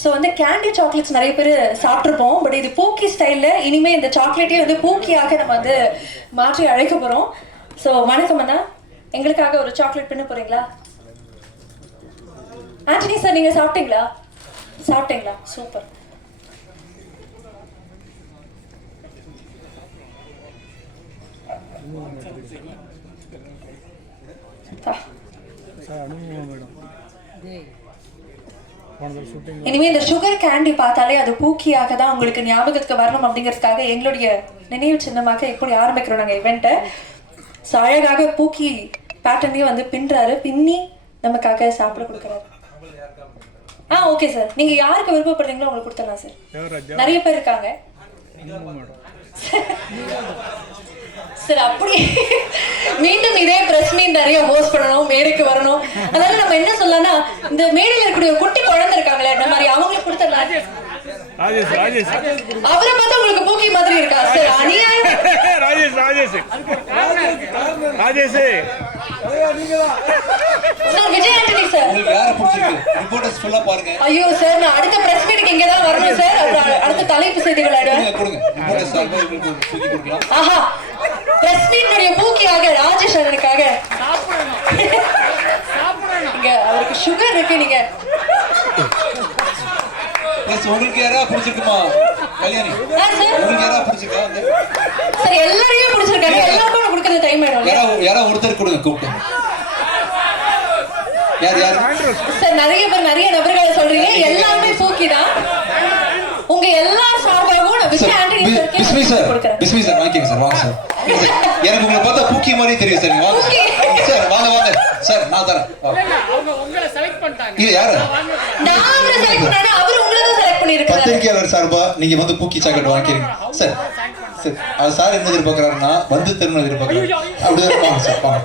So வந்து candy chocolates நிறைய பேர் சாப்பிட்ருப்போம். பட் இது பூக்கி ஸ்டைலில் இனிமேல் இந்த சாக்லேட்டே வந்து பூக்கியாக நம்ம வந்து மாற்றி அழைக்க போகிறோம். ஸோ வணக்கம் அண்ணா, எங்களுக்காக ஒரு சாக்லேட் பண்ண போகிறீங்களா? ஆண்டனி சார், நீங்கள் சாப்பிட்டீங்களா? சாப்பிட்டீங்களா? சூப்பர். இனிமே இந்த சுகர் கேண்டி பார்த்தாலே அது பூக்கியாக தான் உங்களுக்கு ஞாபகத்துக்கு வரணும் அப்படிங்கிறதுக்காக எங்களுடைய நினைவு சின்னமாக எப்படி ஆரம்பிக்கிறோம் நாங்கள் இவெண்ட்டை. ஸோ அழகாக பூக்கி பேட்டர்னையும் வந்து பின்றாரு, பின்னி நமக்காக சாப்பிட கொடுக்குறாரு. ஓகே சார், நீங்க யாருக்கு விருப்பப்படுறீங்களோ உங்களுக்கு கொடுத்துடலாம் சார். நிறைய பேர் இருக்காங்க சார். அப்படி மீண்டும் இதே பிரஸ் மீட் நிறைய ஹோஸ்ட் பண்ணணும், மேடைக்கு வரணும். அதனால நம்ம என்ன சொல்லலாம்னா, இந்த மேடையில் இருக்கக்கூடிய குட்டி குழந்தை இருக்காங்களே அந்த மாதிரி அவங்களுக்கு கொடுத்துடலாம். அவரை பார்த்தா உங்களுக்கு பூக்கி மாதிரி இருக்கா சார்? அநியாயம். விஜய் ஆண்டனி சார், ஐயோ சார், நான் அடுத்த பிரஸ் மீட்டுக்கு இங்க தான் வரணும் சார். அப்புறம் அடுத்த தலைப்பு செய்திகள் ஆஹா, பிரஸ் மீட்டுடைய பூக்கியாக ராஜேஷ் அவருக்காக இங்க அவருக்கு சுகர் இருக்கு. நீங்க உங்களுக்கு யாரா பிடிச்சிருக்குமா கல்யாணி? உங்களுக்கு யாரா பிடிச்சிருக்கா? சார் எல்லாரையும் பிடிச்சிருக்காங்க. எல்லாருக்கும் கொடுக்கறது டைம் ஆயிடும். யாரா ஒருத்தர் கொடுங்க, கூப்பிட்டு. யார் சார்? நிறைய பேர், நிறைய நபர்களை சொல்றீங்க. எல்லாருமே பூக்கி தான். உங்க எல்லா சார்பாகவும் நான் விஜய் ஆண்டனி சார் பிஸ்மி சார் வாங்கிங்க சார். வாங்க சார். எனக்கு உங்களை பார்த்தா பூக்கி மாதிரி தெரியும் சார். வாங்க சார், வாங்க வாங்க சார், நான் தரேன். அவங்க உங்களை செலக்ட் பண்ணிட்டாங்க. இது யாரு? நான் அவரை செலக்ட் பண்ணேன், அவர் உங்களை தான் செலக்ட் பண்ணிருக்காரு. பத்திரிகையாளர் சார்பா நீங்க வந்து பூக்கி சாக்லேட் வாங்கிக்கிறீங்க சார். சார் என்ன எதிர்பார்க்கறாருன்னா வந்து திரும்ப எதிர்பார்க்கறாரு. அப்படியே வாங்க சார், வாங்க.